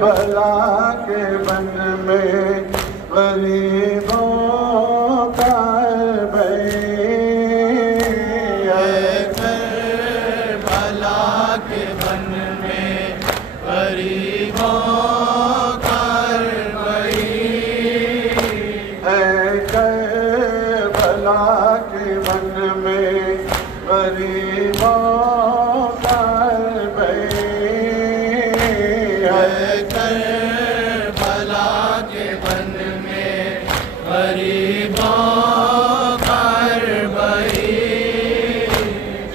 भला के बन में गरीबों का भला के बन में गरीबों का भला के बन में गरीबों का भला के बन में गरीबों का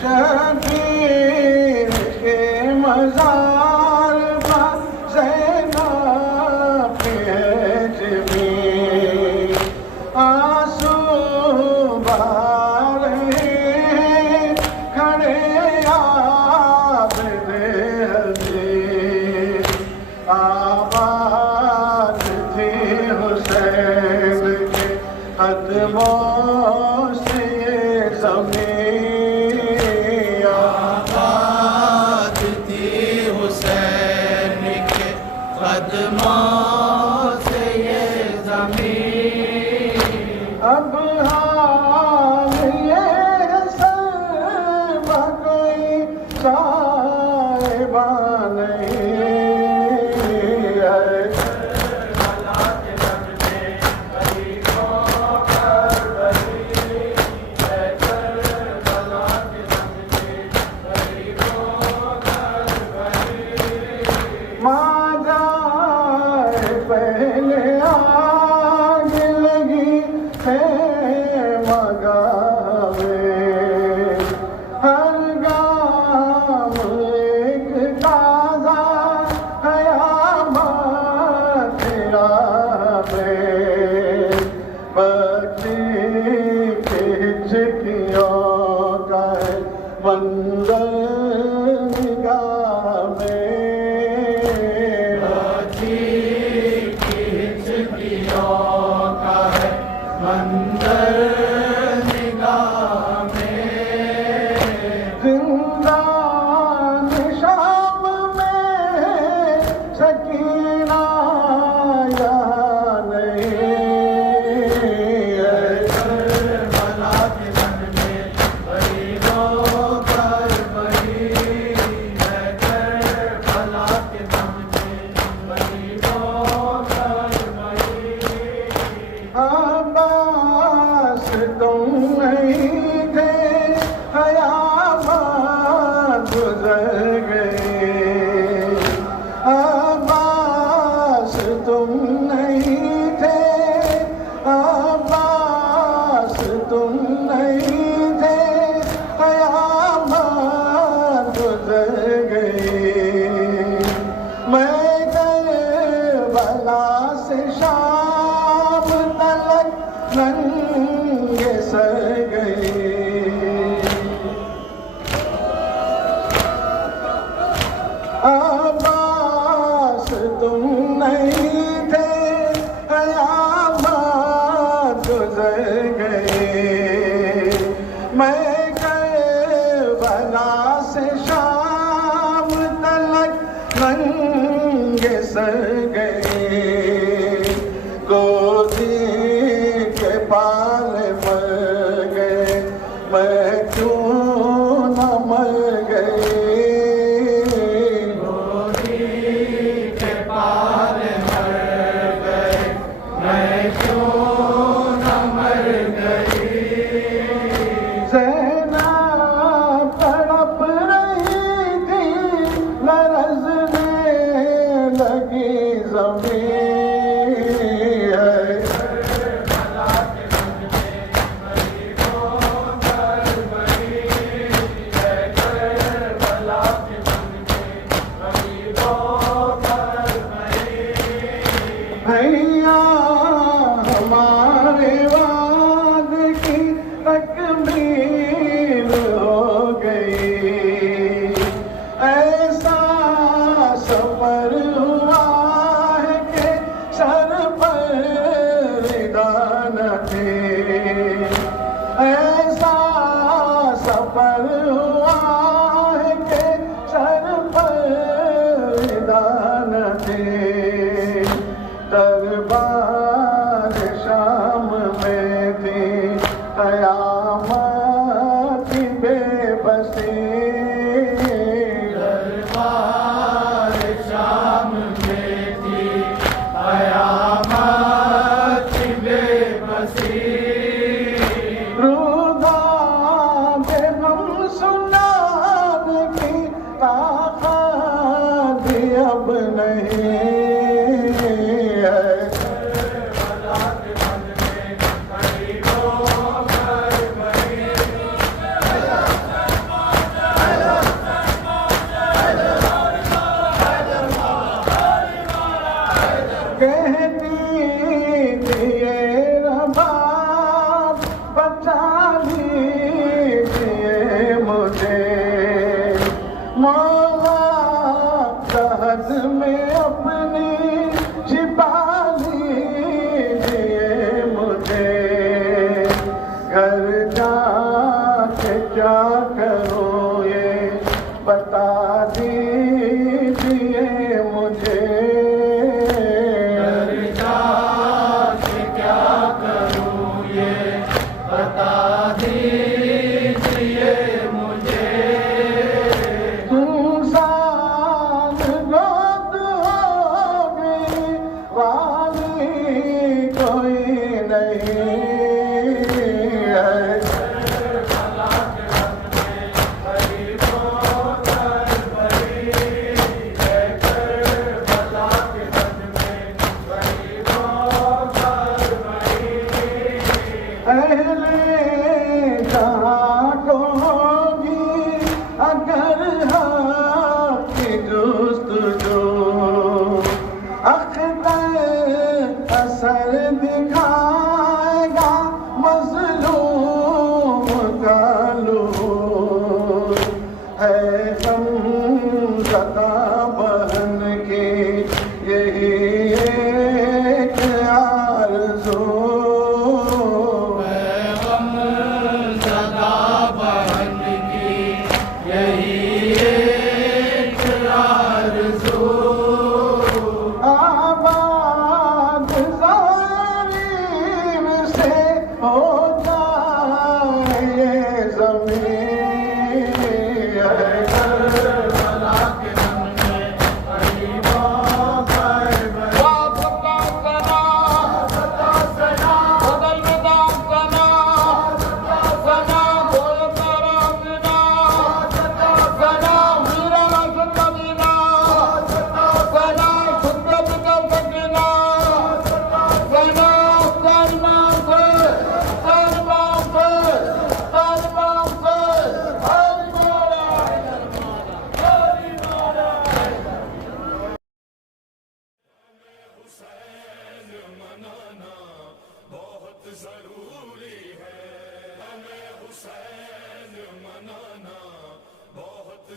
शबीर के मज़ार पर ज़ैनब भी आंसू बारे खड़े आबिद हज़ीर आबाद थी हुसैन के कदमों से ये ज़मीन आबाद थी हुसैन के कदमों से ये ज़मीन। अब हाल ये सब कोई साहिबा नहीं है। माँ जाए पहले आग लगी है मगावे हर गाँव एक ताज़ा कयामत आवे बच्ची की हिचकियों का मंजर निगाह में मंदर निगाह में जिंदान शाम में सकीना यहाँ नहीं है। भला के बन में गरीबों का भला के बन में गरीबों का अब्बास तुम नहीं थे क़यामत गुज़र गए। अब्बास तुम नहीं थे अब्बास तुम नहीं थे क़यामत गुज़र गए। मैं करबला से शाम तलक नंगे सर गए। अब्बास तुम नहीं थे क़यामत गुज़र गए। मैं करबला से शाम तलक नंगे सर गए। गोदी के पाल मर गए मैं क्यों न मर गई। गोदी के पाल मर गए मैं क्यों न मर गई। ज़ैनब तड़प रही थी लरज़ने लगी ज़मीन है। भैया हमारे वाद की तकमील हो गई। ऐसा सफर हुआ है कि सर पर रिदान थे। ऐसा सफर हुआ है कि सर पर रिदान थे।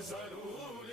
जरूर